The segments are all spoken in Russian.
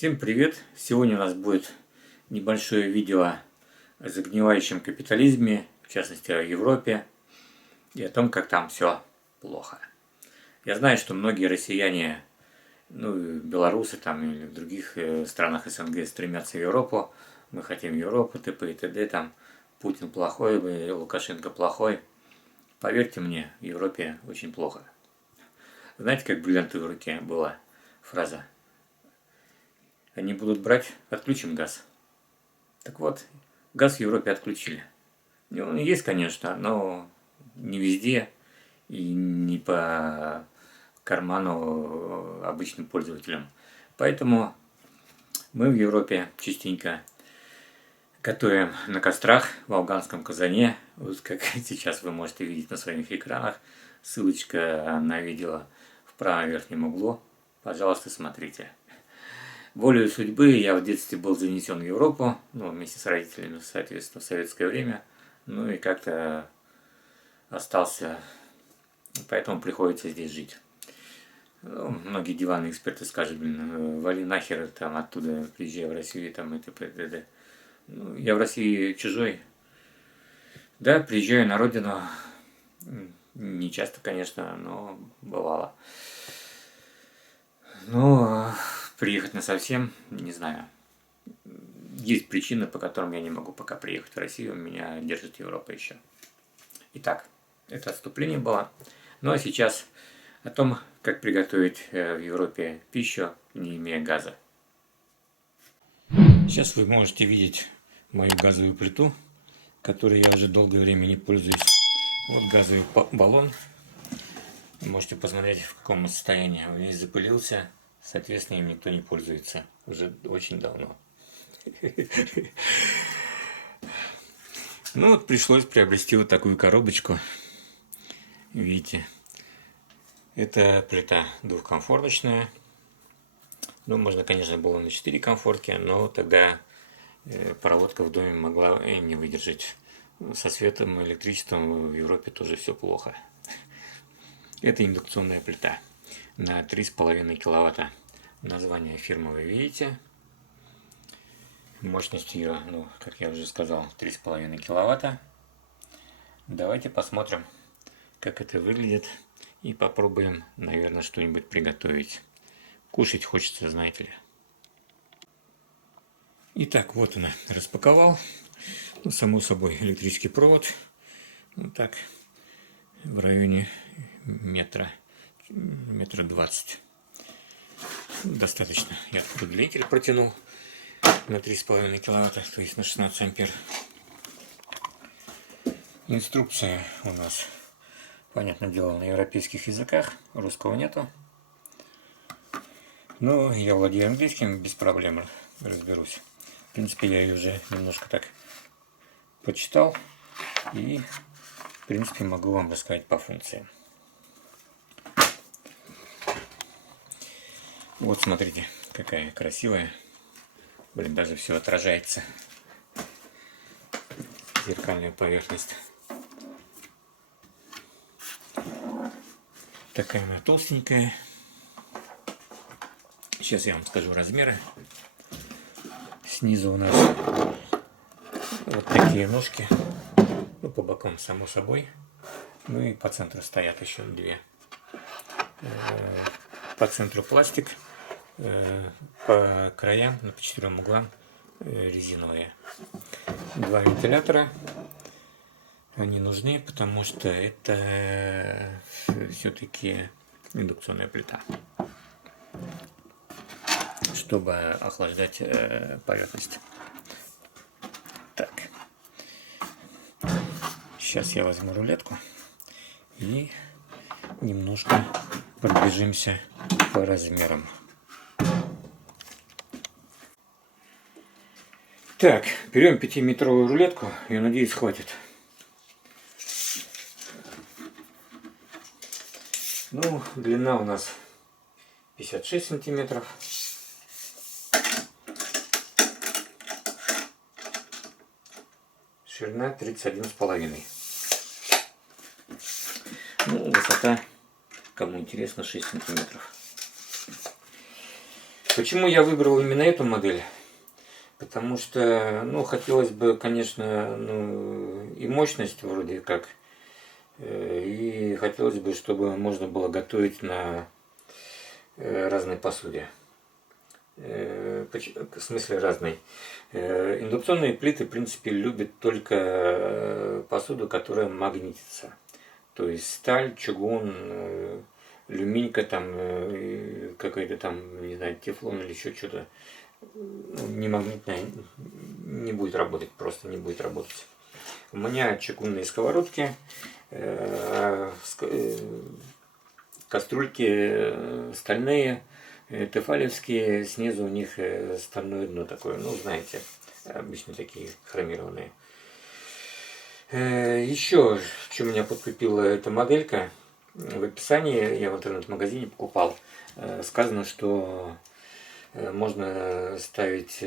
Всем привет! Сегодня у нас будет небольшое видео о загнивающем капитализме, в частности о Европе, и о том, как там все плохо. Я знаю, что многие россияне, белорусы там или в других странах СНГ стремятся в Европу. Мы хотим Европу, т.п. и т.д. Там Путин плохой, Лукашенко плохой. Поверьте мне, в Европе очень плохо. Знаете, как бриллианты в руке была фраза? Они будут брать, отключим газ. Так вот, газ в Европе отключили. Он есть, конечно, но не везде и не по карману обычным пользователям. Поэтому мы в Европе частенько готовим на кострах в афганском казане, вот как сейчас вы можете видеть на своих экранах. Ссылочка на видео в правом верхнем углу. Пожалуйста, смотрите. Волею судьбы я в детстве был занесен в Европу, вместе с родителями, соответственно, в советское время. И как-то остался, поэтому приходится здесь жить. Многие диванные эксперты скажут, вали нахер, там, оттуда приезжай в Россию, там, и т.п. и т.д. Я в России чужой. Да, приезжаю на родину, не часто, конечно, но бывало. Приехать насовсем, не знаю. Есть причины, по которым я не могу пока приехать в Россию, меня держит Европа еще. Итак, это отступление было. Ну а сейчас о том, как приготовить в Европе пищу, не имея газа. Сейчас вы можете видеть мою газовую плиту, которой я уже долгое время не пользуюсь. Вот газовый баллон. Можете посмотреть, в каком состоянии. Он весь запылился. Соответственно, им никто не пользуется уже очень давно. Пришлось приобрести вот такую коробочку. Видите, это плита двухкомфорочная. Можно, конечно, было на 4 комфорки, но тогда проводка в доме могла и не выдержать. Со светом и электричеством в Европе тоже все плохо. Это индукционная плита на 3,5 киловатта. Название фирмы вы видите. Мощность ее, как я уже сказал, 3,5 киловатта. Давайте посмотрим, как это выглядит. И попробуем, наверное, что-нибудь приготовить. Кушать хочется, знаете ли. Итак, вот она, распаковал. Само собой, электрический провод. Вот так, в районе метра 20. Достаточно. Я удлинитель протянул на 3,5 киловатта, то есть на 16 ампер. Инструкция у нас, понятное дело, на европейских языках, русского нету. Но я владею английским, без проблем разберусь. В принципе, я ее уже немножко так почитал и, в принципе, могу вам рассказать по функциям. Вот смотрите, какая красивая. Даже все отражается. Зеркальная поверхность. Такая она толстенькая. Сейчас я вам скажу размеры. Снизу у нас вот такие ножки. По бокам, само собой. И по центру стоят еще 2. По центру пластик. По краям, по 4 углам резиновые. 2 вентилятора. Они нужны, потому что это все-таки индукционная плита, чтобы охлаждать поверхность. Так. Сейчас я возьму рулетку и немножко пробежимся по размерам. Так, берем 5-метровую рулетку, я надеюсь, хватит. Длина у нас 56 сантиметров. Ширина 31,5. Высота, кому интересно, 6 сантиметров. Почему я выбрал именно эту модель? Потому что, ну, хотелось бы, конечно, ну, и мощность вроде как, и хотелось бы, чтобы можно было готовить на разной посуде. В смысле разной. Индукционные плиты, в принципе, любят только посуду, которая магнитится. То есть сталь, чугун, алюминька, там, какой-то там, не знаю, тефлон или еще что-то. Ну, не магнитная не будет работать, просто не будет работать. У меня чугунные сковородки, кастрюльки стальные, тефалевские, снизу у них стальное дно такое, ну знаете, обычно такие хромированные. Еще, в чем меня подкупила эта моделька, в описании, я в интернет-магазине покупал, сказано, что можно ставить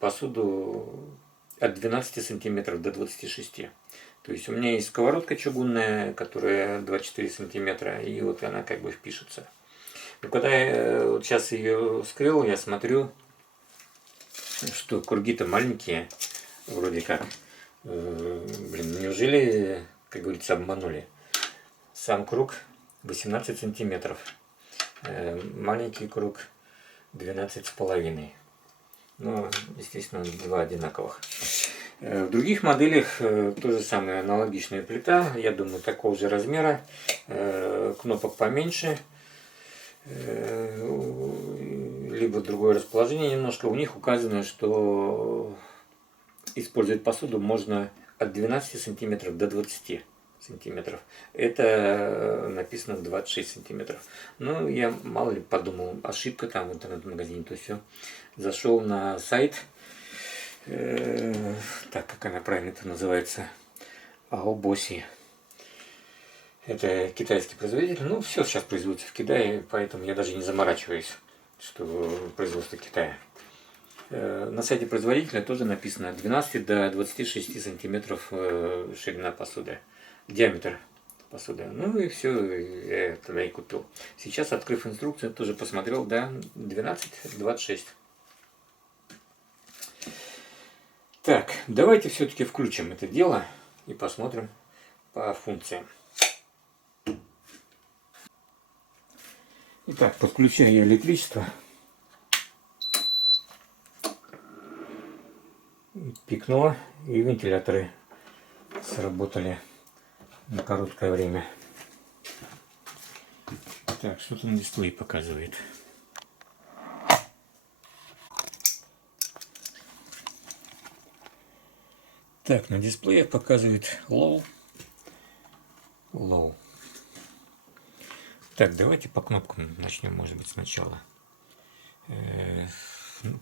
посуду от 12 сантиметров до 26. То есть у меня есть сковородка чугунная, которая 24 сантиметра, и вот она как бы впишется. Но когда я вот сейчас ее вскрыл, я смотрю, что круги-то маленькие, вроде как. Блин, неужели, как говорится, обманули? Сам круг 18 сантиметров, маленький круг 12,5. Ну, естественно, два одинаковых. В других моделях то же самое, аналогичная плита, я думаю, такого же размера, кнопок поменьше, либо другое расположение немножко. У них указано, что использовать посуду можно от 12 сантиметров до 20 сантиметров. Это написано 26 сантиметров. Ну, я мало ли подумал, ошибка там в интернет-магазине, то все. Зашел на сайт, так, как она правильно это называется, Аобоси. Это китайский производитель. Ну, все сейчас производится в Китае, поэтому я даже не заморачиваюсь, что производство Китая. На сайте производителя тоже написано от 12 до 26 сантиметров ширина посуды, диаметр посуды. Ну и все, я тогда и купил. Сейчас, открыв инструкцию, тоже посмотрел, да, 12-26. Так, давайте все-таки включим это дело и посмотрим по функциям. Итак, подключаю электричество. Пикнуло, и вентиляторы сработали на короткое время. Так, что-то на дисплее показывает. Так, на дисплее показывает low. Low. Так, давайте по кнопкам начнем, может быть, сначала.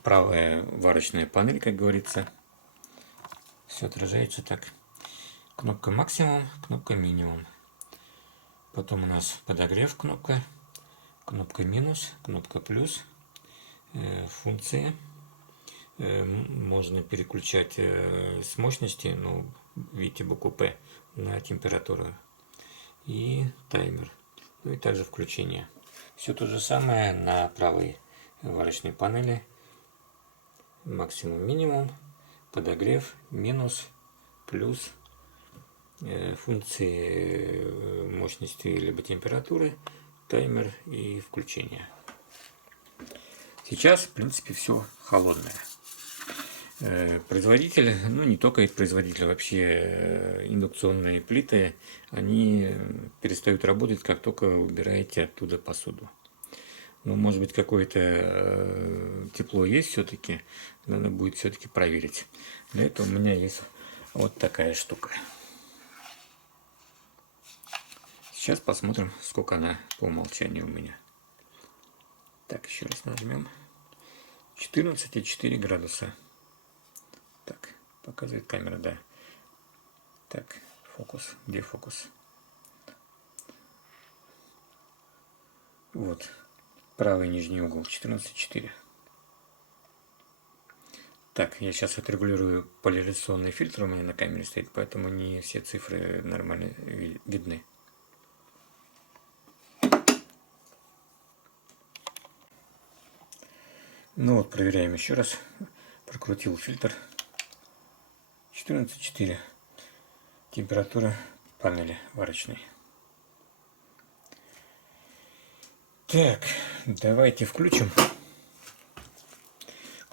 Правая варочная панель, как говорится. Все отражается так. Кнопка максимум, кнопка минимум. Потом у нас подогрев кнопка, кнопка минус, кнопка плюс, функции. Можно переключать с мощности, ну, видите букву П, на температуру. И таймер. Ну и также включение. Все то же самое на правой варочной панели. Максимум, минимум, подогрев, минус, плюс, функции мощности либо температуры, таймер и включение. Сейчас, в принципе, все холодное. Производитель, ну не только производитель, вообще индукционные плиты, они перестают работать, как только убираете оттуда посуду. Ну, может быть, какое-то тепло есть все-таки, надо будет все-таки проверить. Для этого у меня есть вот такая штука. Сейчас посмотрим, сколько она по умолчанию у меня. Так, еще раз нажмем. 14,4 градуса. Так, показывает камера, да. Так, фокус, где фокус? Вот. Правый нижний угол 14,4. Так, я сейчас отрегулирую поляризационный фильтр, у меня на камере стоит, поэтому не все цифры нормально видны. Ну вот, проверяем еще раз. Прокрутил фильтр. 14,4. Температура панели варочной. Так, давайте включим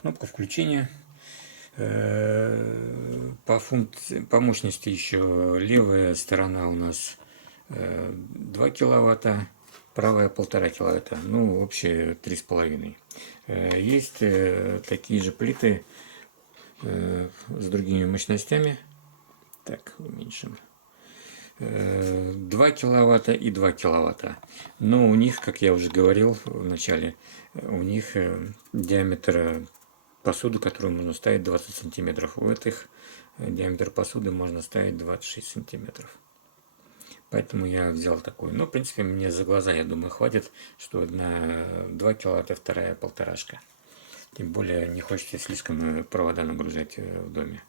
кнопку включения. По мощности еще левая сторона у нас 2 киловатта, правая 1,5 киловатта, ну общее 3,5. Есть такие же плиты с другими мощностями. Так, уменьшим. 2 киловатта и 2 киловатта. Но у них, как я уже говорил в начале, у них диаметр посуды, которую можно ставить, 20 сантиметров. У этих диаметр посуды можно ставить 26 сантиметров. Поэтому я взял такую. Но, в принципе, мне за глаза, я думаю, хватит, что одна 2 киловатта, вторая 1,5. Тем более не хочется слишком провода нагружать в доме.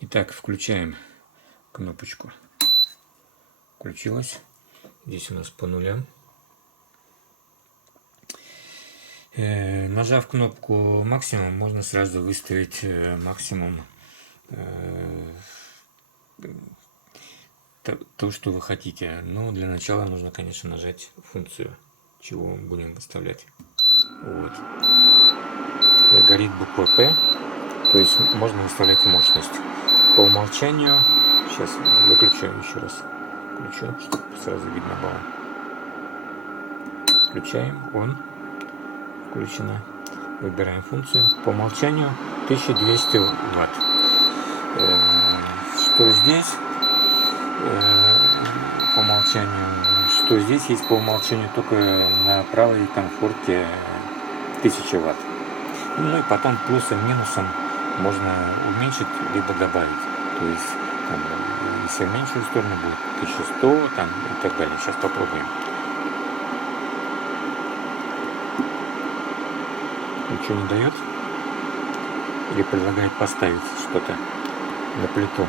Итак, включаем кнопочку. Включилась. Здесь у нас по нулям. Нажав кнопку максимум, можно сразу выставить максимум то, что вы хотите. Но для начала нужно, конечно, нажать функцию, чего будем выставлять. Вот. Горит буква P, то есть можно выставлять мощность. По умолчанию, сейчас выключаю еще раз. Включу, чтобы сразу видно было. Включаем, он. Включено. Выбираем функцию. По умолчанию 1200 Вт. Что здесь? По умолчанию. Что здесь есть по умолчанию только на правой комфорте 1000 Вт. Ну и потом плюсом, минусом можно уменьшить либо добавить. То есть, там, если в меньшую сторону будет 1100 там, и так далее. Сейчас попробуем. Ничего не дает? Или предлагает поставить что-то на плиту?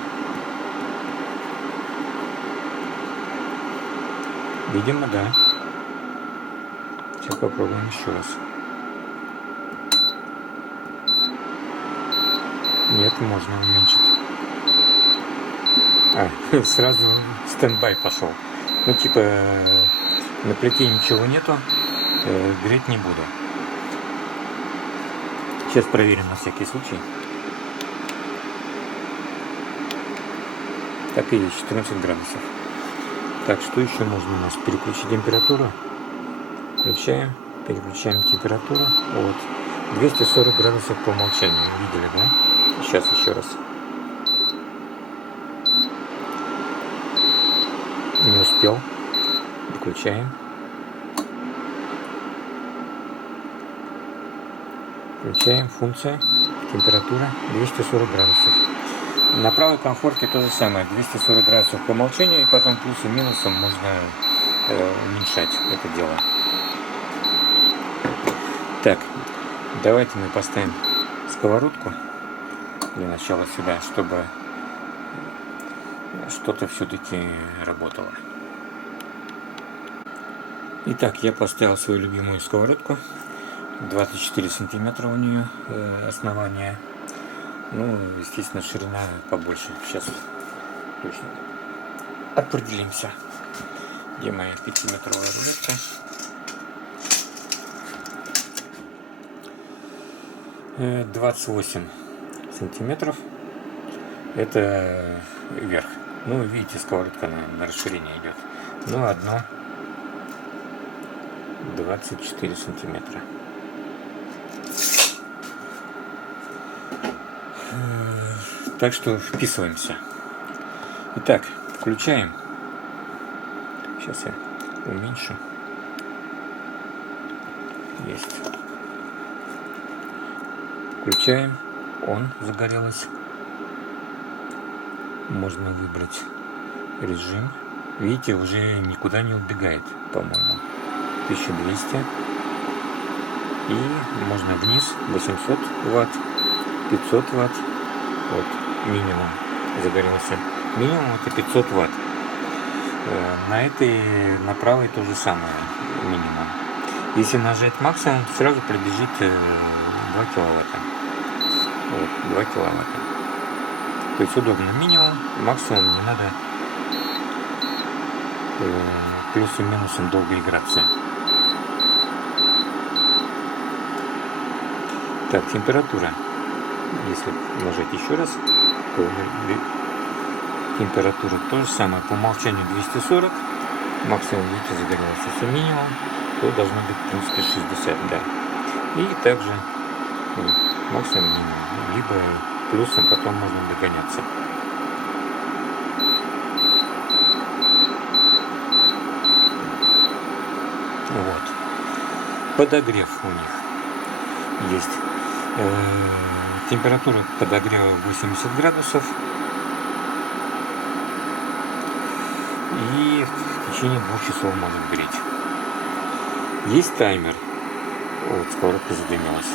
Видимо, да. Сейчас попробуем еще раз. Нет, можно уменьшить. Сразу стендбай пошел. Ну, типа, на плите ничего нету, греть не буду. Сейчас проверим на всякий случай. Так и есть, 14 градусов. Так, что еще можно у нас? Переключить температуру. Включаем, переключаем температуру. Вот. 240 градусов по умолчанию. Видели, да? Сейчас еще раз. Не успел. Выключаем. Включаем функция. Температура 240 градусов. На правой комфорте то же самое. 240 градусов по умолчанию. И потом плюсом и минусом можно уменьшать это дело. Так. Давайте мы поставим сковородку для начала сюда, чтобы что-то все-таки работало. Итак, я поставил свою любимую сковородку. 24 сантиметра у нее основание. Ну, естественно, ширина побольше. Сейчас точно определимся, где моя 5-метровая рулетка. — 28 сантиметров. Это вверх. Ну, видите, сковородка на расширение идет. Ну, одно 24 сантиметра. Так что вписываемся. Итак, включаем. Сейчас я уменьшу. Есть. Включаем. Он загорелась. Можно выбрать режим. Видите, уже никуда не убегает, по-моему. 1200. И можно вниз 800 Вт, 500 Вт. Вот, минимум загорелся. Минимум это 500 Вт. На этой, на правой то же самое, минимум. Если нажать максимум, то сразу пробежит 2 киловатта. Вот, 2 киловатта. То есть удобно минимум, максимум не надо плюсом-минусом долго играться. Так, температура. Если нажать еще раз, то температура то же самое. По умолчанию 240. Максимум, видите, загорелся все минимум. То должно быть, в принципе, 60, да. И также максимум минимум. Либо плюсом потом можно догоняться. Вот. Подогрев у них есть. Температура подогрева 80 градусов. И в течение 2 часов может греть. Есть таймер. Вот, сковородка задымилась.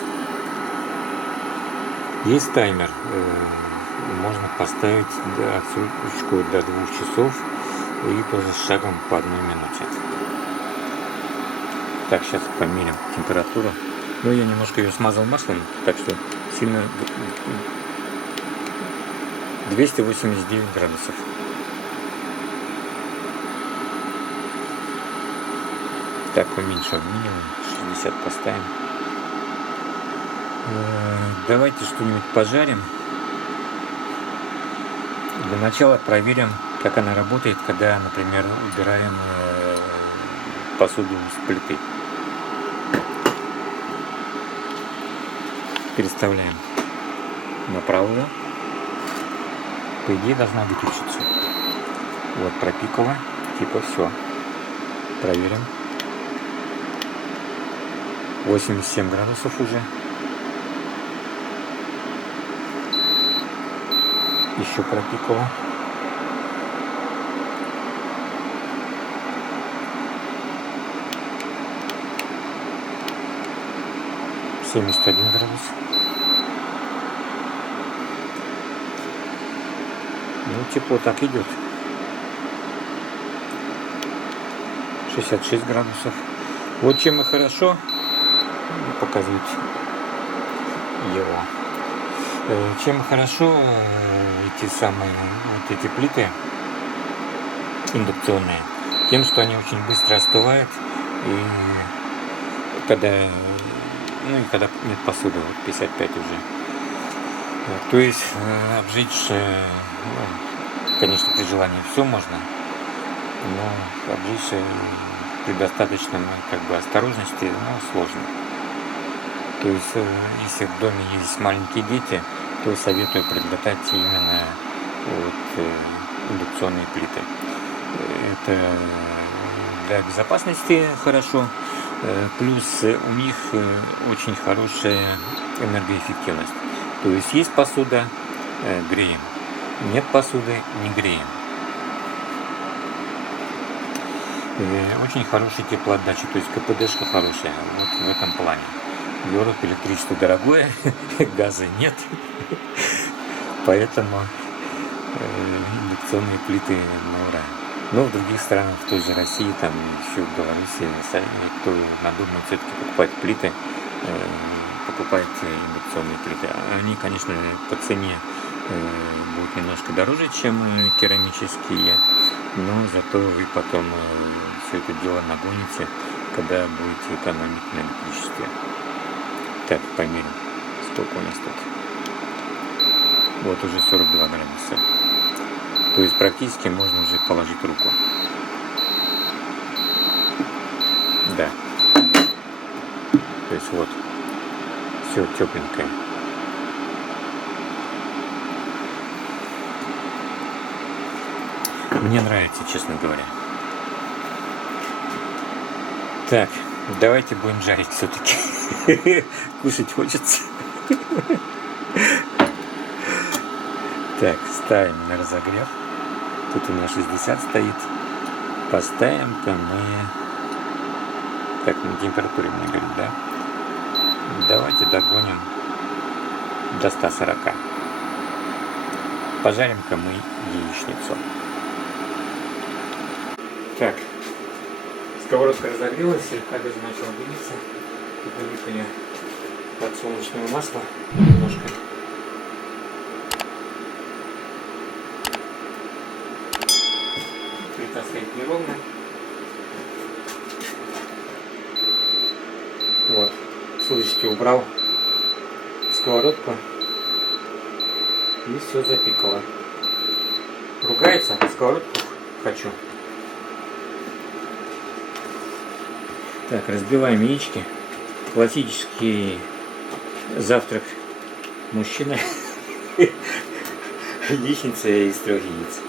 Есть таймер. Можно поставить отсрочку до 2 часов. И тоже с шагом по 1 минуте. Так, сейчас померим температуру. Ну, я немножко ее смазал маслом, так что сильно 289 градусов. Так, уменьшим минимум, 60 поставим. Давайте что-нибудь пожарим. Для начала проверим, как она работает, когда, например, убираем посуду с плиты. Переставляем на правую. По идее должна выключиться. Вот пропикала. Типа все. Проверим. 87 градусов уже. Еще пропикала. — 71 градус. Ну, тепло так идет. 66 градусов. Вот чем и хорошо показывать его. Чем хорошо эти самые вот эти плиты индукционные, тем, что они очень быстро остывают, и когда нет посуды, вот 55 уже. То есть обжечь, конечно, при желании все можно, но обжечь при достаточном осторожности, сложно. То есть, если в доме есть маленькие дети, то советую приобретать именно индукционные плиты. Это для безопасности хорошо, плюс у них очень хорошая энергоэффективность. То есть посуда, греем, нет посуды, не греем. Очень хорошая теплоотдача, то есть КПДшка хорошая, вот в этом плане. В Европе электричество дорогое, газа нет, поэтому индукционные плиты на ура. Но в других странах, в той же России, там еще в Беларуси, кто надумает все-таки покупать плиты, покупает индукционные плиты. Они, конечно, по цене будут немножко дороже, чем керамические, но зато вы потом все это дело нагоните, когда будете экономить на электричестве. Так, померим, сколько у нас тут. Вот уже 42 градуса. То есть практически можно уже положить руку. Да. То есть вот, все тепленькое. Мне нравится, честно говоря. Так, давайте будем жарить все-таки. Кушать хочется. Так, ставим на разогрев. Тут у нас 60 стоит. Поставим-ка мы... Так, на температуре мне говорит, да? Давайте догоним до 140. Пожарим-ка мы яичницу. Так, Сковородка разогрелась, слегка даже начала дымиться. Добавили подсолнечного масла немножко. Плита стоит неровно. Вот, с удочки убрал сковородку и все запикало. Ругается, сковородку хочу. Так, разбиваем яички. Классический завтрак мужчины. Яичница из 3 яиц.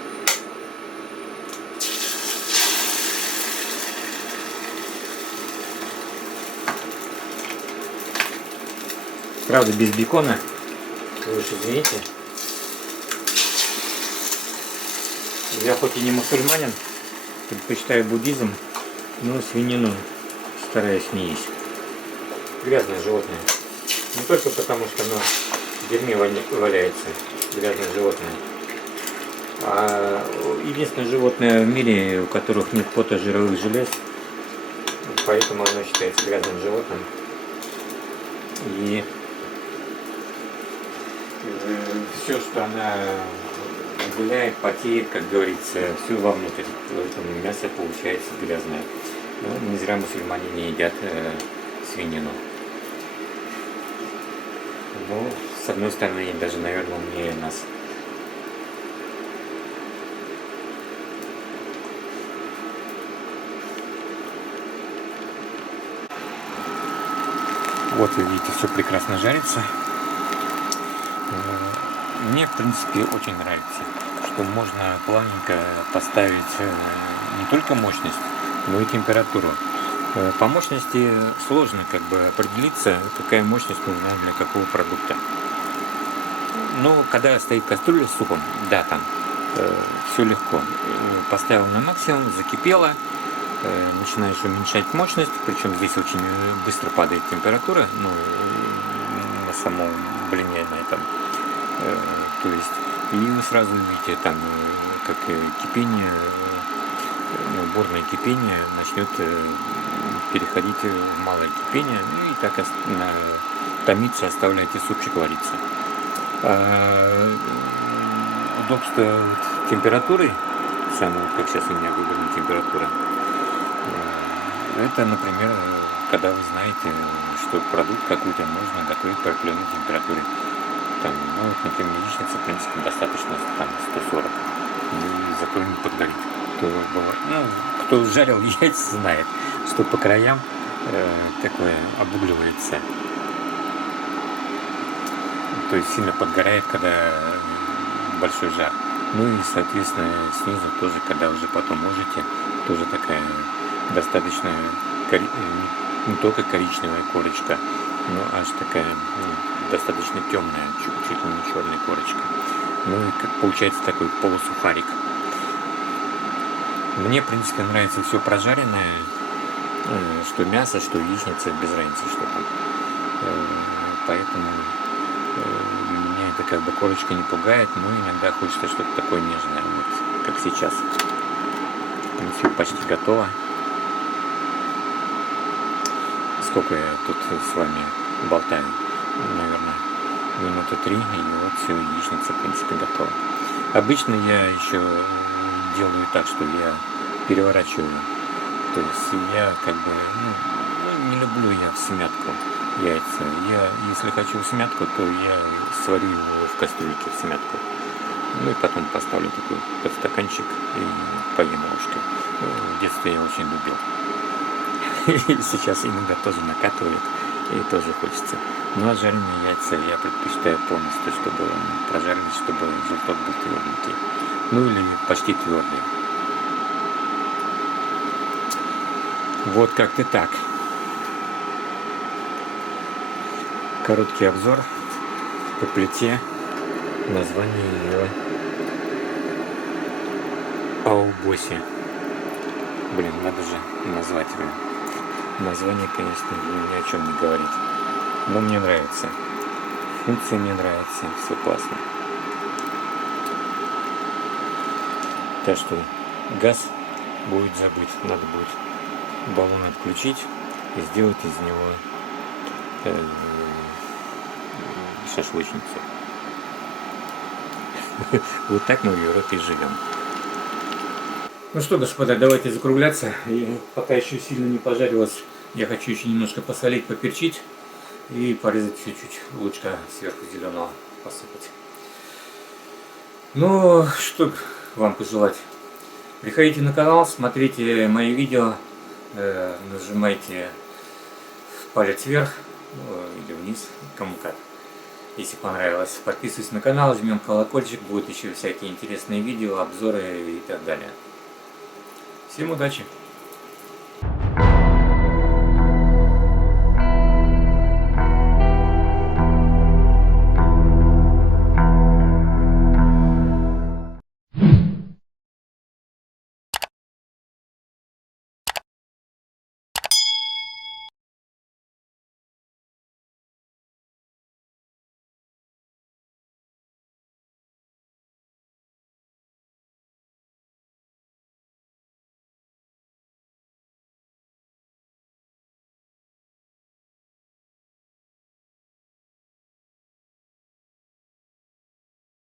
Правда, без бекона. Вы уж извините. Я хоть и не мусульманин, предпочитаю буддизм, но свинину стараюсь не есть. Грязное животное. Не только потому, что оно в дерьме валяется, грязное животное, а единственное животное в мире, у которых нет пота, жировых желез, поэтому оно считается грязным животным. И все, что она гуляет, потеет, как говорится, все вовнутрь. Поэтому мясо получается грязное. Но не зря мусульмане не едят свинину. Ну, с одной стороны, даже, наверное, умнее нас. Вот вы видите, все прекрасно жарится. Мне, в принципе, очень нравится, что можно плавненько поставить не только мощность, но и температуру. По мощности сложно как бы определиться, какая мощность нужна для какого продукта. Но когда стоит кастрюля с супом, да, там все легко. Поставил на максимум, закипело, начинаешь уменьшать мощность, причем здесь очень быстро падает температура, ну, на самом блине на этом. То есть, и вы сразу видите там, как кипение, бурное кипение начнет переходить в малое кипение, ну и так томиться, оставляйте супчик вариться. Удобство температуры, самое, как сейчас у меня выбрана температура, это, например, когда вы знаете, что продукт какой-то можно готовить по определенной температуре. Там, ну, вот, например, яичница, в принципе, достаточно там 140. И зато не подгорит. Кто жарил яйца, знает, что по краям такое обугливается. То есть сильно подгорает, когда большой жар. Ну и, соответственно, снизу тоже, когда уже потом можете, тоже такая достаточно не только коричневая корочка, но аж такая достаточно темная, чуть ли не черная корочка. Ну и получается такой полусухарик. Мне, в принципе, нравится все прожаренное, что мясо, что яичница, без разницы, что там. Поэтому меня это как бы корочка не пугает, но иногда хочется что-то такое нежное, вот, как сейчас. В принципе, почти готово. Сколько я тут с вами болтаю? Наверное, минуты 3, и вот все, яичница, в принципе, готова. Обычно я еще делаю так, что я переворачиваю. То есть я как бы, не люблю я в смятку яйца. Я, если хочу в смятку, то я сварю его в кастрюльке в смятку. Ну и потом поставлю такой подстаканчик и поем ложкой. В детстве я очень любил. И сейчас иногда тоже накатывает, и тоже хочется. Ну а жареные яйца я предпочитаю полностью, чтобы прожарились, чтобы желток был тверденький. Ну или почти твердый. Вот как-то так. Короткий обзор по плите. Название ее Аубоси. Блин, надо же назвать его. Название, конечно, ни о чем не говорит. Но мне нравится. Функция мне нравится. Все классно. Так что газ будет забыт. Надо будет баллон отключить и сделать из него шашлычницу. Вот так мы в Европе живем. Ну что, господа, давайте закругляться. И пока еще сильно не пожарилось, я хочу еще немножко посолить, поперчить и порезать чуть-чуть лучка сверху зеленого посыпать. Ну, что вам пожелать? Приходите на канал, смотрите мои видео, нажимайте палец вверх или вниз, кому как. Если понравилось, подписывайтесь на канал, жмем колокольчик, будут еще всякие интересные видео, обзоры и так далее. Всем удачи!